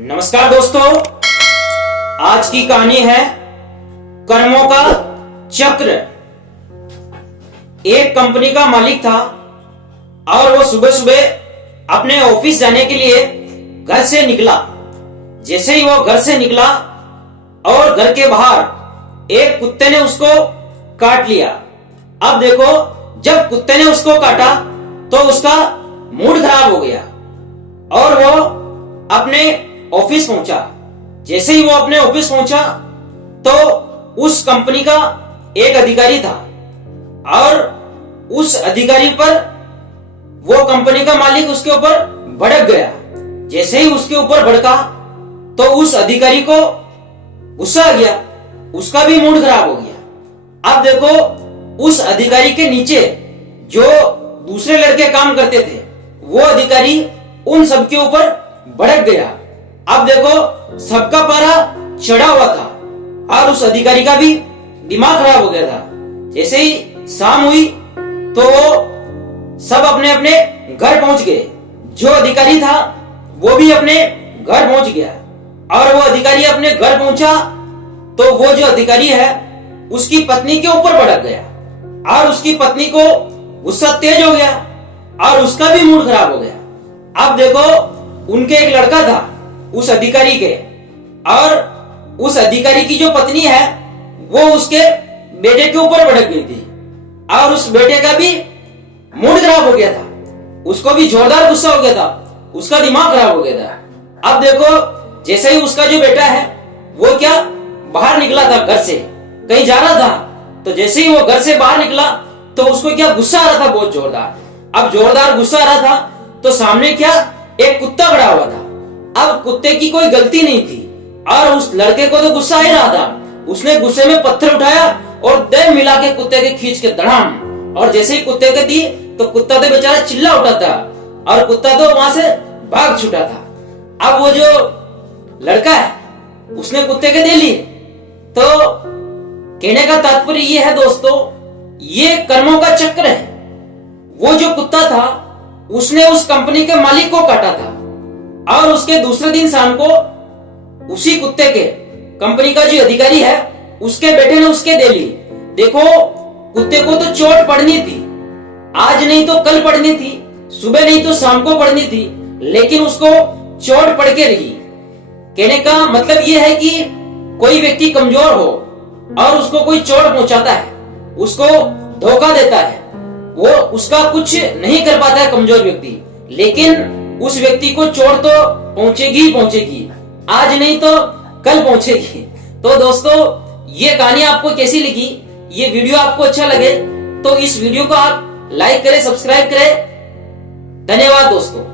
नमस्कार दोस्तों, आज की कहानी है कर्मों का चक्र। एक कंपनी का मालिक था और वो सुबह सुबह अपने ऑफिस जाने के लिए घर से निकला। जैसे ही वो घर से निकला और घर के बाहर एक कुत्ते ने उसको काट लिया। अब देखो, जब कुत्ते ने उसको काटा तो उसका मूड खराब हो गया और वो अपने ऑफिस पहुंचा। जैसे ही वो अपने ऑफिस पहुंचा तो उस कंपनी का एक अधिकारी था और उस अधिकारी पर वो कंपनी का मालिक उसके ऊपर भड़क गया। जैसे ही उसके ऊपर भड़का तो उस अधिकारी को गुस्सा आ गया, उसका भी मूड खराब हो गया। अब देखो, उस अधिकारी के नीचे जो दूसरे लड़के काम करते थे वो अधिकारी उन सबके ऊपर भड़क गया। अब देखो, सबका पारा चढ़ा हुआ था और उस अधिकारी का भी दिमाग खराब हो गया था। जैसे ही शाम हुई तो वो सब अपने अपने घर पहुंच गए। जो अधिकारी था वो भी अपने घर पहुंच गया और वो अधिकारी अपने घर पहुंचा तो वो जो अधिकारी है उसकी पत्नी के ऊपर भड़क गया और उसकी पत्नी को गुस्सा तेज हो गया और उसका भी मूड खराब हो गया। अब देखो, उनके एक लड़का था उस अधिकारी के, और उस अधिकारी की जो पत्नी है वो उसके बेटे के ऊपर भड़क गई थी और उस बेटे का भी मूड खराब हो गया था, उसको भी जोरदार गुस्सा हो गया था, उसका दिमाग खराब हो गया था। अब देखो, जैसे ही उसका जो बेटा है वो क्या बाहर निकला था, घर से कहीं जा रहा था, तो जैसे ही वो घर से बाहर निकला तो उसको क्या गुस्सा आ रहा था बहुत जोरदार। अब जोरदार गुस्सा आ रहा था तो सामने क्या एक कुत्ता खड़ा हुआ था। अब कुत्ते की कोई गलती नहीं थी और उस लड़के को तो गुस्सा आ ही रहा था। उसने गुस्से में पत्थर उठाया और दे मिला के कुत्ते के खींच के धड़ाम, और जैसे ही कुत्ते के दी तो कुत्ता तो बेचारा चिल्ला उठा था और कुत्ता तो वहां से भाग छूटा था। अब वो जो लड़का है उसने कुत्ते के दे लिए। तो कहने का तात्पर्य ये है दोस्तों, ये कर्मों का चक्र है। वो जो कुत्ता था उसने उस कंपनी के मालिक को काटा था और उसके दूसरे दिन शाम को उसी कुत्ते के कंपनी का जो अधिकारी है उसके बेटे ने उसके दे ली। देखो, कुत्ते को तो चोट पड़नी थी, आज नहीं तो कल पड़नी थी, सुबह नहीं तो शाम को पड़नी थी, लेकिन उसको चोट पड़ के रही। कहने का मतलब यह है कि कोई व्यक्ति कमजोर हो और उसको कोई चोट पहुंचाता है, उसको धोखा देता है, वो उसका कुछ नहीं कर पाता है कमजोर व्यक्ति, लेकिन उस व्यक्ति को चोट तो पहुंचेगी ही पहुंचेगी, आज नहीं तो कल पहुंचेगी। तो दोस्तों, ये कहानी आपको कैसी लगी, ये वीडियो आपको अच्छा लगे तो इस वीडियो को आप लाइक करें, सब्सक्राइब करें। धन्यवाद दोस्तों।